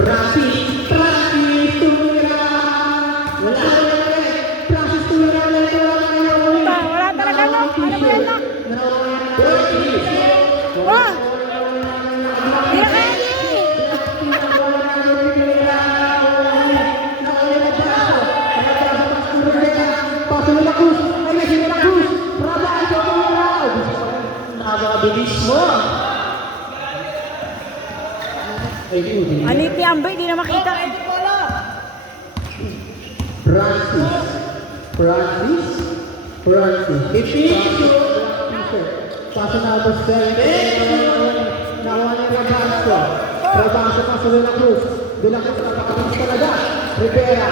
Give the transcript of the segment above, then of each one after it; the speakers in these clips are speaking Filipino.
Francis tumira. Wala na yan. Francis tumira na ito. Wala talaga, no? Ano mo yan, no? Wah! Hindi na kaya niya eh. Paso nila Cruz. Ay, nila Cruz. Brabaan ko tumira. Nakakabilis mo. Alit ni Amber, di na makita. Francis. Paso na number 7. Nakuha ni Rabanso. Rabanso paso De La Cruz. De La Cruz napakabilis talaga. Rivera.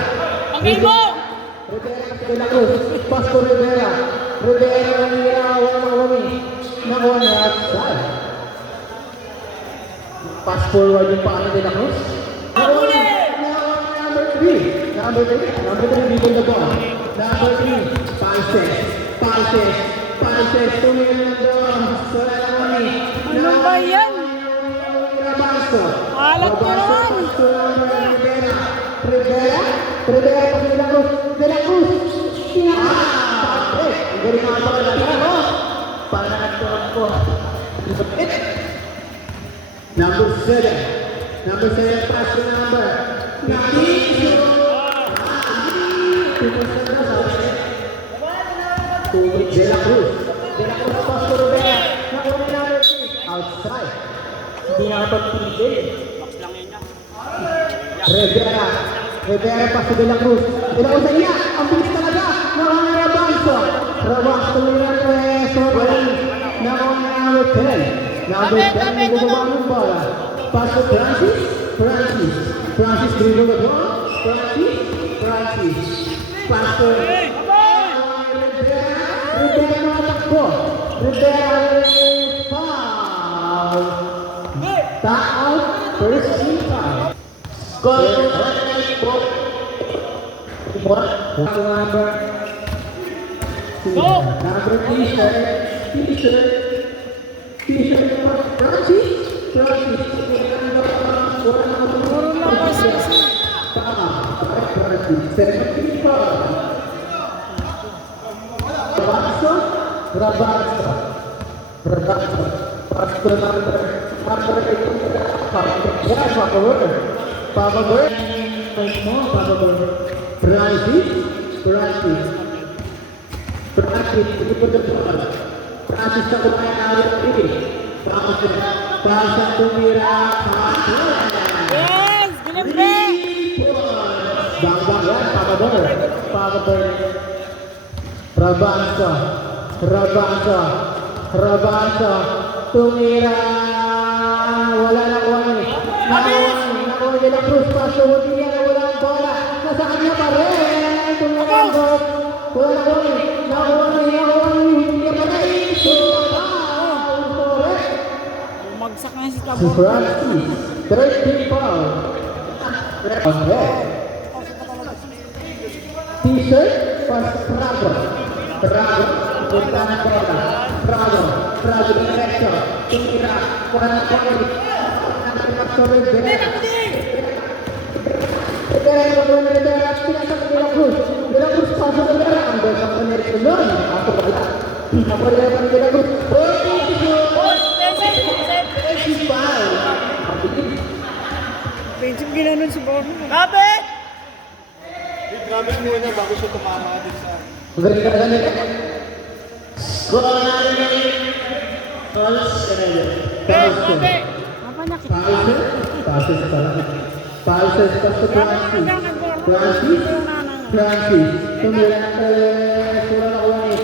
Pagin mo! Rivera De La Cruz. Paso Rivera. Rivera wala na kami. Nakuha ni outside. Pass forward yung paa ni De La Cruz. Ahuli! Number 3. Number 3, leaving the ball. Number 3, Panses, tumira ng doon. Wala na kami. Ano ba yan? Rabanso. Alat ko naman. Rivera pa De La Cruz. De La Cruz. Ang galing nga pa talaga. Para nagturan ko. Number 7, pass to number 19. De La Cruz pass to Rivera. Nakuha ni number 3. Outside. Hindi nga pagpili. Rivera pass to De La Cruz. De La Cruz sa iya. Ang bilis talaga. Nakuha ni Rabanso. Rabanso tumira ng Sobrang. Nakuha ni number 10. Number 10, bumaba ng bola. Pass to Francis, dribble the ball. Francis. Pass to Rivera matakbo. Rivera foul. Out, first team foul. Goal number T-shirt Francis. Puro lang kasi. Rabanso. Papa Bird. Francis. Francis na kumain awit ini. Pasa tumira. Yes! Ginambe! Bang yan, Papa Bird. Rabanso. Tumira. Wala na kuha ni. Nakuha De La Cruz. Paso hindi yan. Wala ang bola. Nasa kanya pa rin. Tumira ang bola. Wala na kuha ni. Nakuha ni. Hindi pa rin. Bumagsak na si Si Tabor. Francis. 13 foul. Okay. T-shirt pas Prago. Punta ng bola. Prago director. Tumira. Kuha ng bola. Rivera. Pinasak De La Cruz. De La Cruz paso Rivera. Ang bola ng Panericulon. Ako ba kita? Nakuha ni De La Cruz. Benjim ginanon si Bobo. Grabe! Grabe muna bago siya tumama din sa... Magaling ka talaga. Score natin ng Apa nakita? Passes pala. Passes pa sa Francis. Tumira na sura na kuha ni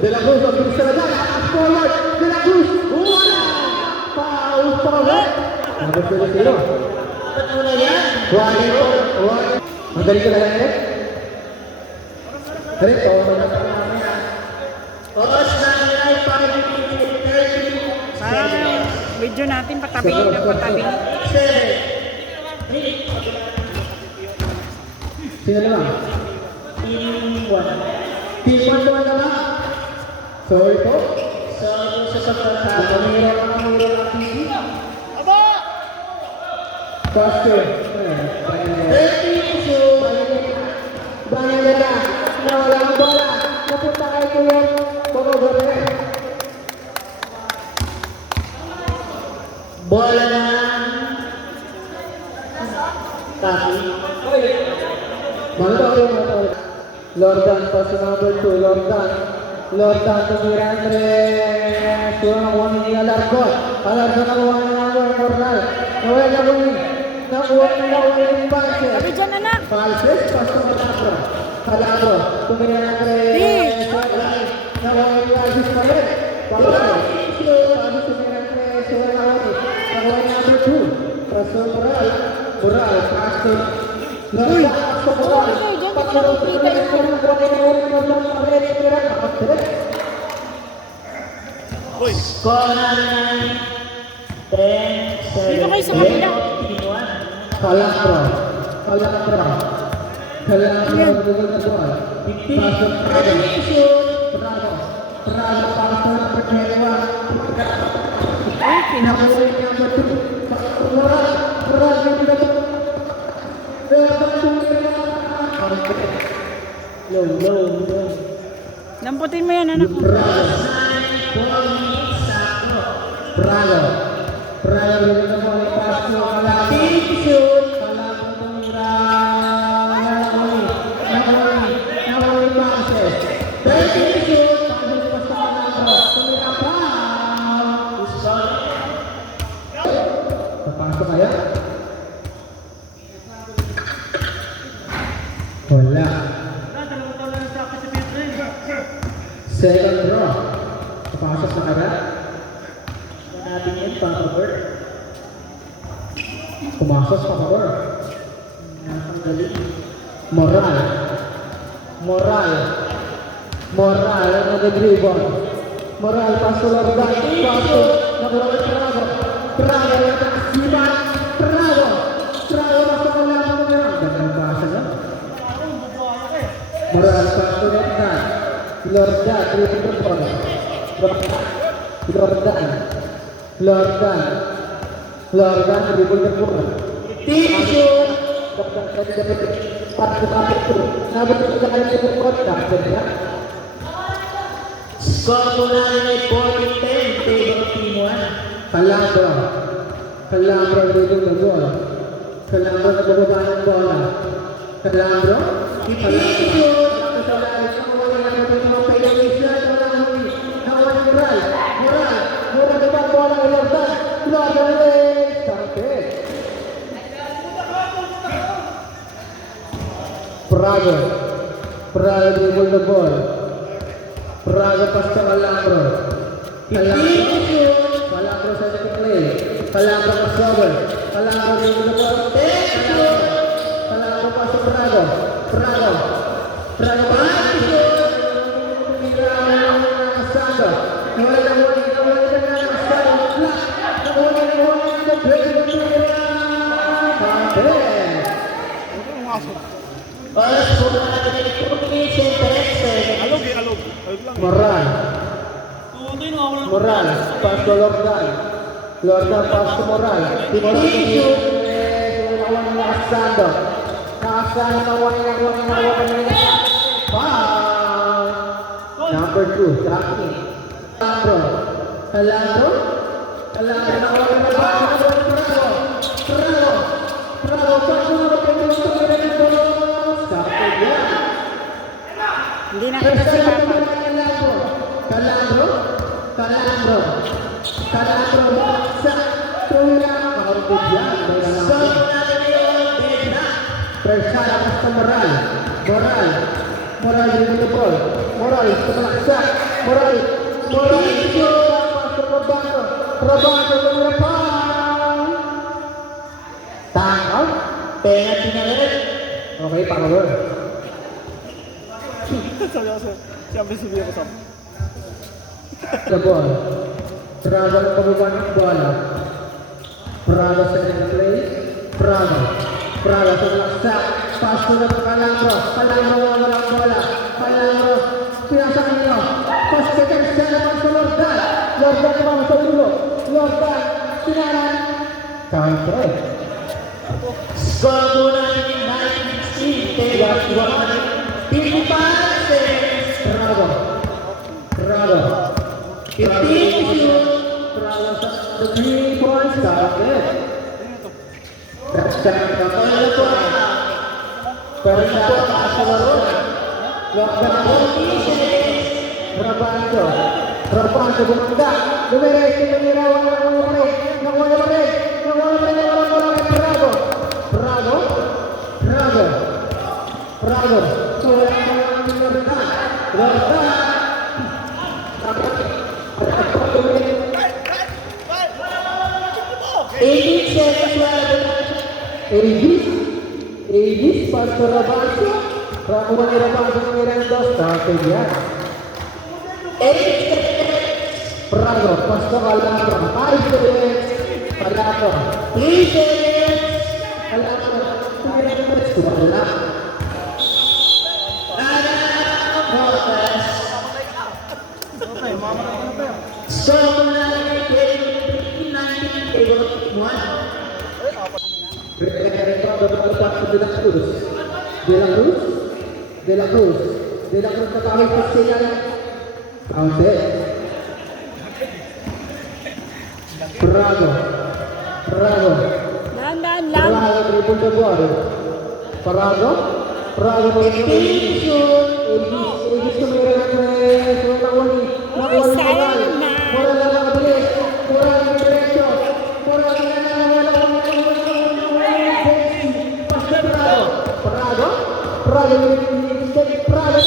De La Cruz. Ang bilis talaga. Forward. De La Cruz. Wala! Foul pa ulit. Number 0. Madali ka lang ulit. Ito. Oras na nilay para Parang video natin patabi na patabi. Sino naman? Team 1. Team 1 naman na lang. Sorry po. Sa pamira ng TV. Pastor. Banyak nila. Nawala ang bola. Napunta kay Kuya Bogobore. Bola na. Taki. Mga Lordan pas number 2. Lordan tumira Andres. Suha nakuha ni Alarcon. Alarcon nakuha ni Moral. Nakuha ni Panses. Sabi dyan, anak. Panses pas ke Calabro. Tumira Andres. Nakuha ni Aziz Khaled. Panses tumira Andres. Nakuha ni number 2. Paso Moral. Paso. Uy! Dito kayo sa kabila. Calabro. Low. Lamputin mo yan, anak. Prago dito po ni Pastor Calabro. Calabro tumira. Nakuha Panses. Panses pas sa Calabro. Tumira pa. Papasok kaya? Wala. Second draw. Papasok na kaya? Natin yan, pa-cover. Pumasok pa-cover. Nakanggaling. Moral. Nag-dribble. Moral, paso Lordan. Paso. Nakulang Prago. Prago, nakasiman. Prago, paso ka lang ako ngayon. Gandang basa niya. Moral, paso Lordan. Lordan dribble ke kurang. Tisu. Calabro dribble ke bola. Calabro nagbababa ng bola. Calabro. Prago dribble the ball. Prago pas ke Calabro. Calabro sa play. Calabro pas cover. Calabro dribble the ball. Calabro pas ke Prago. Prago Moral, pas ke Lordan pas ke Moral. Number 2, Kaki. Calabro. Hindi na kita si Papa. Calabro. Sa tulang. Makarupidyan. Persala pas ke Moral. Moral dribble the ball. Moral tumalaksa. Moral itu Roberto menyerang. Tangkap. Penalti nya. Oke, Pak Gubernur. Siapa sih dia kesam? The ball. Prago pembukaan bola. Prago second play. Prago terlaksa. Pas sudah ke Calabro mengolah bola. Calabro pinasang nyo. Pas second sana pas ke Lordan masuk dulu. Lordan sinaran. Counter. Score muna ni 9-16. Last one. 55 seconds. Bravo. Bravo. 15 to shoot. Bravo sa the 3 points. Counted. That's the pala po. Pero na po sa laro. Lock the 40 seconds. Rabanto. Rabanto bumanda. Lumeres yung nanirawan ng wala pa rin. Nawala pa rin. Nawala pa rin. Nawala pa rin. Bravo. Bravo. Bravo. Bravo. So, wala pa rin ang Lordan. Lordan. 18 seconds left. Aegis. Pastor Rabanto. Ramuan ni Rabanto ng Miranda. Started yan. 8 seconds. Bravo. Pastor Alabra. 5 seconds. Palato. 3 seconds. Palato. 2 minutes. Wala. So, muna natin 19 favor of 1. Reto ang De La Cruz. De La Cruz. De La Cruz. De La Cruz nakawin pa siya. Counted. Bravo. Bravo. Dahan-dahan lang. Bravo, triple the ball. Bravo. Bravo po yung Aegis tumira ng tres. Nawali. Uy, sayang na. Mura lang ang bilis. Mura lang ang direksyon. Mura lang ang Pastor Bravo. Bravo. Bravo. Bravo.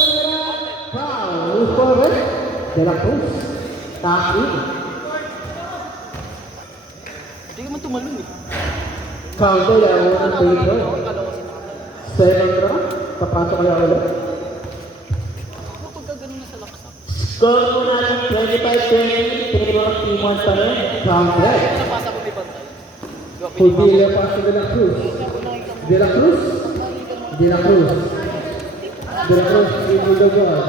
Wow. Who's forward? De La Cruz. Taki. Hindi ka man tumalun eh. Counter lang ang dito. 7 round. Papasok kaya ulit. Score mo na ng 25-20. Tinibang Timon pa rin. Counter. Napasa ko di bantay. Pudilla pass to De La Cruz. De La Cruz. De La Cruz. De La Cruz. Into the ball.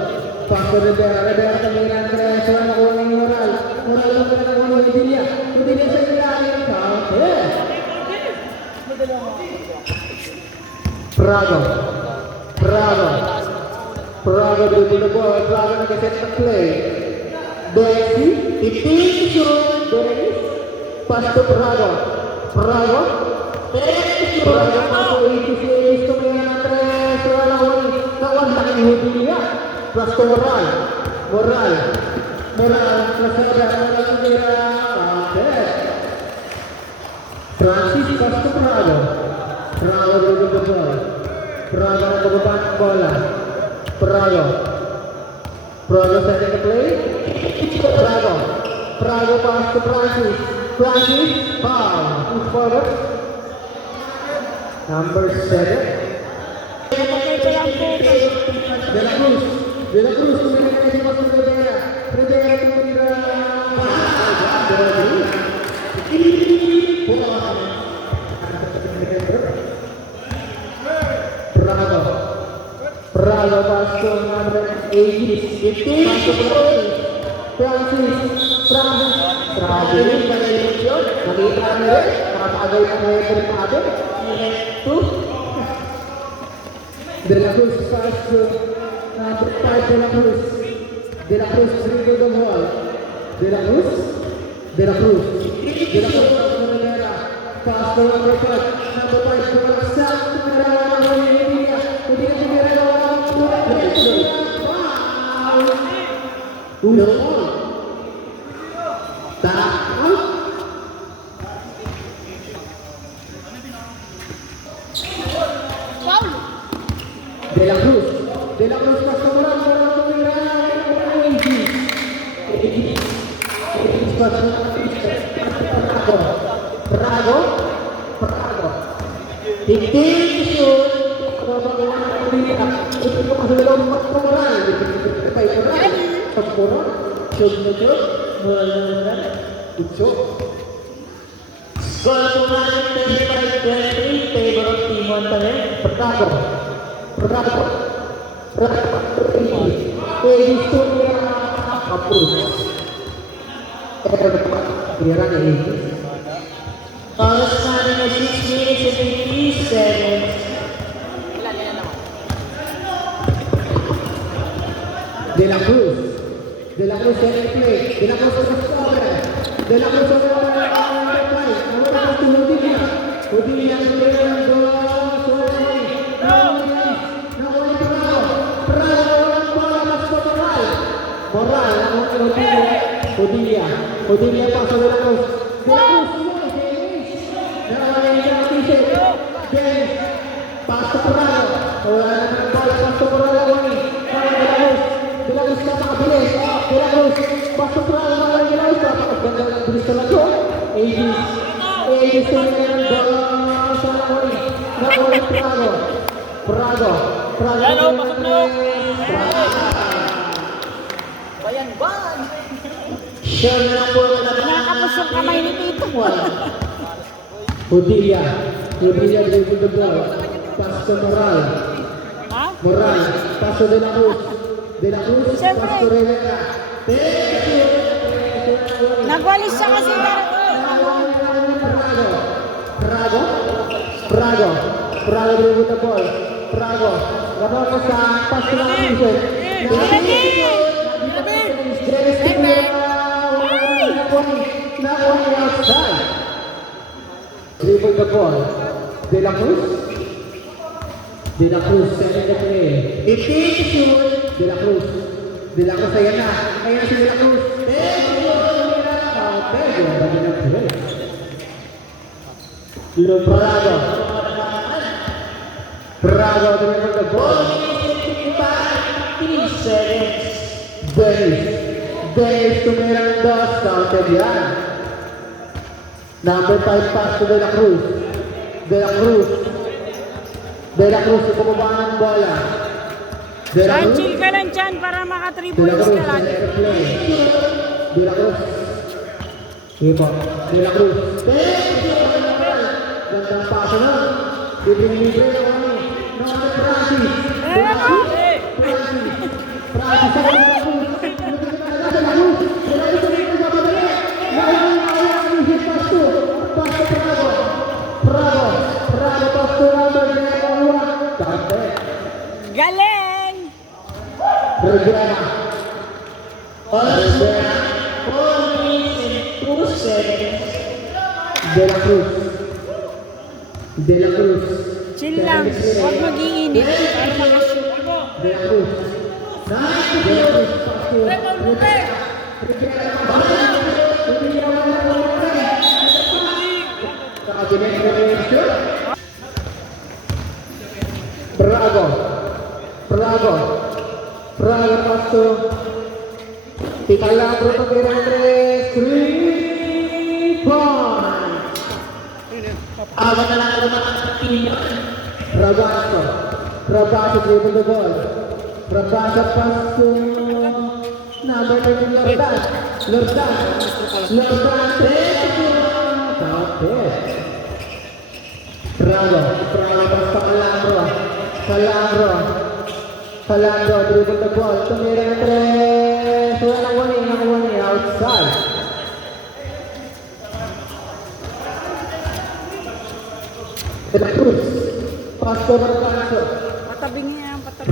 Pass to Rivera. Rivera kamilan tres. Wala nakuha ng Moral. Moral lang na nakuha ng Pudilla. Pudilla sa ilalim. Counter. Bravo. Bravo. Bravo to the ball. Bravo nag-set na play. Desi. 15 shoot. Dennis. Pass to Bravo. Bravo. Bravo. Pass to 86. Tumingin ng tres. Wala huli. Nawala ni Hudilia. Plus to Moral. Moral. Moral. Plus to Moral. Moral tumira. Okay. Francis. Pass to Bravo. Bravo to the ball. Bravo na kababa ng bola. Bravo. Bravo setting the play. Bravo. Bravo pass to Francis. Francis. Foul. Who's forward? Number 7. Ito lang po. De La Cruz. De La Cruz. Tumira na si Pastor Rivera. Rivera tumira. De La Cruz. Bravo. Bravo pass to number 80. 15. Pass to Francis. Francis. Francis. Nakita niyo rin. Nakatagay ng referee natin. 2. De La Cruz pass to number 5. De La Cruz. De La Cruz dribble the ball. De La Cruz. De La Cruz. De La Cruz. Pass to number 5. Number 5 to Laksak. Tumira ng Hudilia. Hudilia tumira ng Ulo. Takot. Foul. De La Cruz. De La Cruz pass to Moral. Moral tumira ng Aegis. Aegis pass to Bravo. Bravo. 15 shoot. Babagawa ng Hudilia. Ito ko kasi dalawang pass to Moral. Kay Moral. Pagpuro. Shoot na shoot. Moral na Moral. Good shoot. Score po natin 25-20. Favor of Timon pa rin. Bravo. Bravo. Bravo. Aegis tumira. Approve. Clear ang Aegis. Oras natin ay 6 minutes and 15 seconds. De La Cruz. De La Cruz en el play. De La Cruz en el sobre. De La Cruz en el play. Ahora con tu Odilia. Odilia tirando. Moral, Odilia paso de La Cruz. De La Cruz. Paso Prado. Ahora bola paso Prado ini. De La Cruz napakabilis. De La Cruz paso Prado malah De La Cruz napakaganda ng bilis talaga. Aegis tumingin ng bola sa Lakoni. Nakawala Prado. Hello, pasok na. Siya na lang po Nakakapos yung kamay ni Tito. Odilia dribble the ball. Pass to Moral. Ha? Moral. Paso De La Cruz. De La Cruz. Siyempre. Paso Rivera. Nagwalis siya kasi Prado dribble the ball. Prado. Laban ko sa pass to La Cruz. Nakawala outside. Dribble the ball. De La Cruz. De La Cruz sending the play. It is De La Cruz. De La Cruz ayan na. Ayan si De La Cruz. Prado dribble the ball. 3 seconds. Dennis tumira ng dos. Counted yan. Number 5 pass to De La Cruz. De La Cruz bumaba ng bola. De La Cruz. chill ka lang dyan para De La maka-3 points Cruz. ka lang. De La Cruz. Sige po. De La Cruz. Gandang paso na. Libre na kami. Number Francis. De La Cruz. Francis sa De La Cruz. De La Cruz. Galing! Bergerak. De La Cruz. De La Cruz. Chill lang. Huwag mag-iinit. Para makashoot. De La Cruz. De La Cruz. Prago pasto. Pitala Bruno Fernandez. 3 point. Awan na lang naman ang team. Rabaso dribble the ball. Rabaso pass to number 13 Lordan. Prago pass to Calangro dribble the ball. Tumira ng 3. Wala nang wani outside. De La Cruz. Pasto Rabanso. Patabi niya yan, patabi.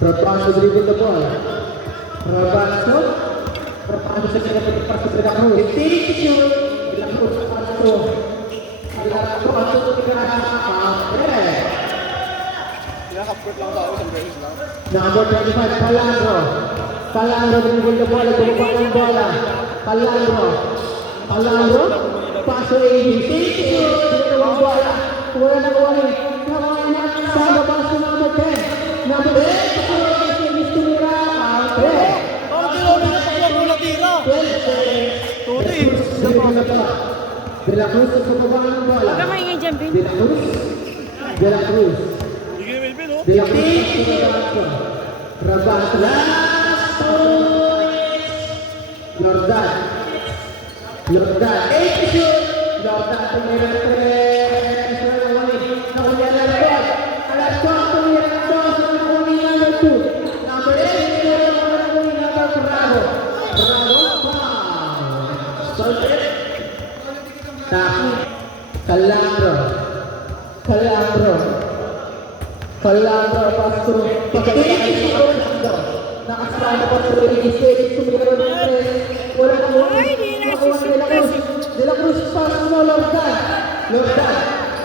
Rabanso dribble the ball. Rabanso sa kanya pasto De La Cruz. De La Cruz pasto. De La Cruz pasto to Nakakapot lang ako sa beses lang. Number 25, Calangro dribble the ball. Tumubak ng bola. Calangro. Paso A.D. Bola. Wala na wala. Sama paso number 10. Number 10. Gusto nila. Parang tinobi na pagyan mo natira. Turi. De La Cruz sa baba ng bola. Huwag ka maingay dyan, Vin. De La Cruz. Hindi ka Melvin, oh. De La Cruz. Rabanso. Last point. Lordan. 8 shoot. Lordan tumira 3. Nakuha na rin. Alas 4 tumira ng 2. Nakuha na 2. Number 8. Nakuha Bravo. Solid. Taki. Calangro. paso. Pagkakas na Orlando. Nakasama pa sa Regis. Tumira ng press. Wala na mo. Ay, di na Nakuha si De La Cruz. De La Cruz pass mo, Lordan. Lordan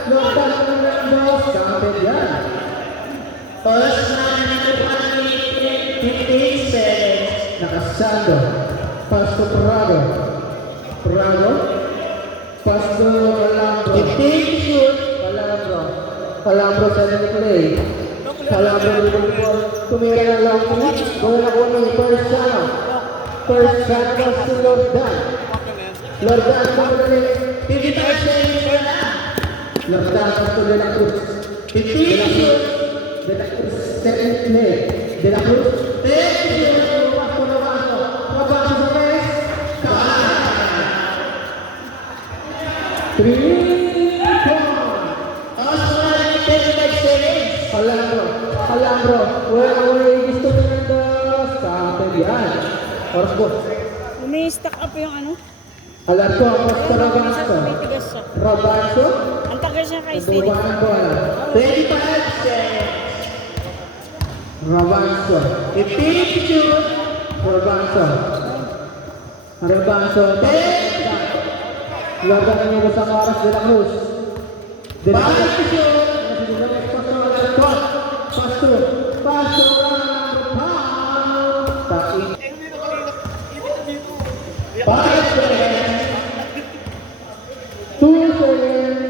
ng Orlando. Kapit yan. First man na 15 seconds. Nakasando. Pass to Prado. Prado. Pass to Calambro. 15 shoot. Calambro. Calambro sa play. Calambro ng ball. Tumira na lang. Gawin na ko ng first shot. First shot pass to Lordan. Lordan sa play. 55 seconds for now. Lordan pass to De La Cruz. 15 shoot. De La Cruz. Second play. De La Cruz. 10 shoot. Trabaho sa press. 3 points. Osman, 35 seconds. Calambro. Wala gusto nyo sa yan. Oras po. Umi-stack up yung ano. Alarko, Costa Minsan Robanzo. tumitigas siya. Robanzo. Ang tagal siya kay Steady. Duwa ng bola. 25 seconds. Robanzo. 15 shoot. Robanzo. Robanzo. Lordan na niyo sa oras De La Cruz. De La Cruz. 5 shoot. Paso. Tain. 5 seconds. 2 seconds.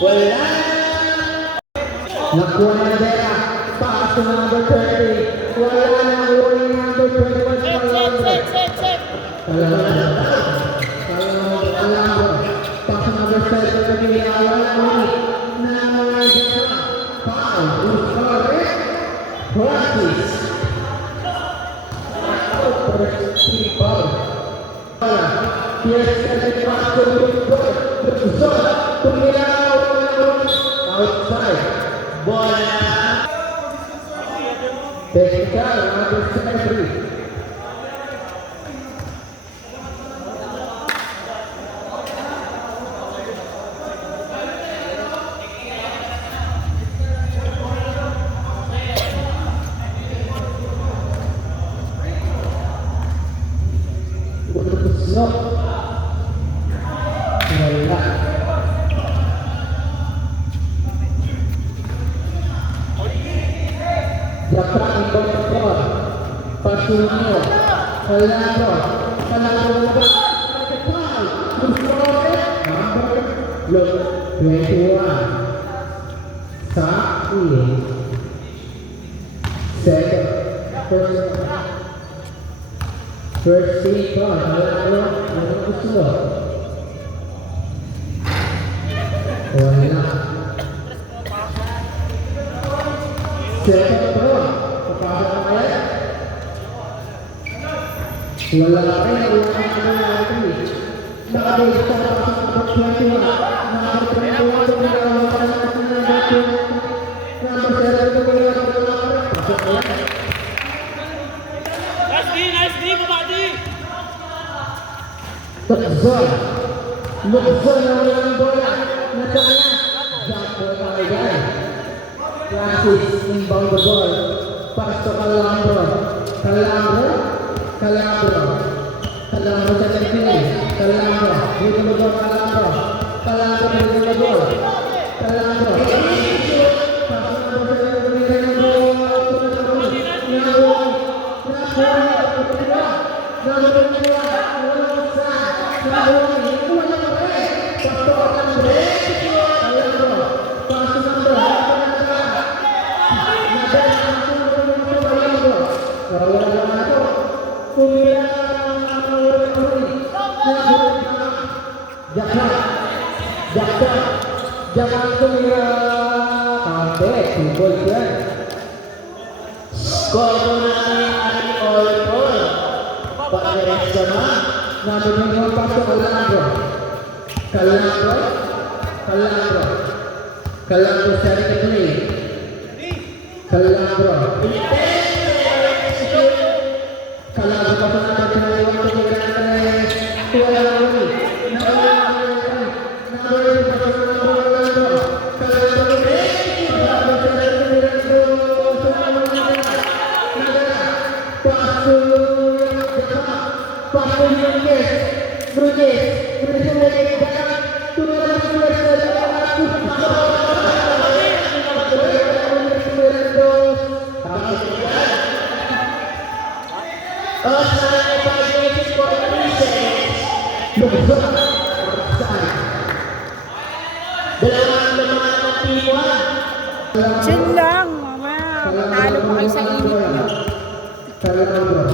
Wala. Nakuha na Dera. Paso number 30. Wala na ang warning number 21 sa Calambro. Paso number 7. Wala na ulit. Foul. Who's correct? Practice. Foul. Here's the pass to outside. Bola. Technical, number 73. No. Wala. Japan inbound control. Pasunyo. Calambro. Calambro. Number 21. Sa second. First free throw. Calambro. Ano gusto mo? Wala. Second throw. Papasok na kaya? Wala ka rin. Nakabase sa number 21. Number 7. Pasok na yan. Nice D, kabady! Lukson na wala ng bola. Nasa kanya. Jump ball tayo dyan. Francis inbound the ball. Pass to Calambro. Calambro sa Chelsea. Calambro. Dito mo daw Calambro. Calambro dito mo daw. Calambro. Jangan tumira. Kampek, simpul yan. Score mo na kami ating all-ball. Pag-rest naman. Namin yung pasok Calambro. Calambro sa play. Calambro. Calambro pa sa natin na iwan ko kung kailangan na tuwa lang ulit. Number 8 pasok na bola. Chill lang, mamaya. Talo pa kayo sa init nyo. Calandro.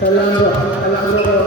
Calandro. Calandro.